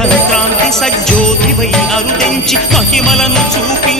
సంక్రాంతి సంక్రాంతి సజ్జోతివై అరుదించి మహిమలను చూపి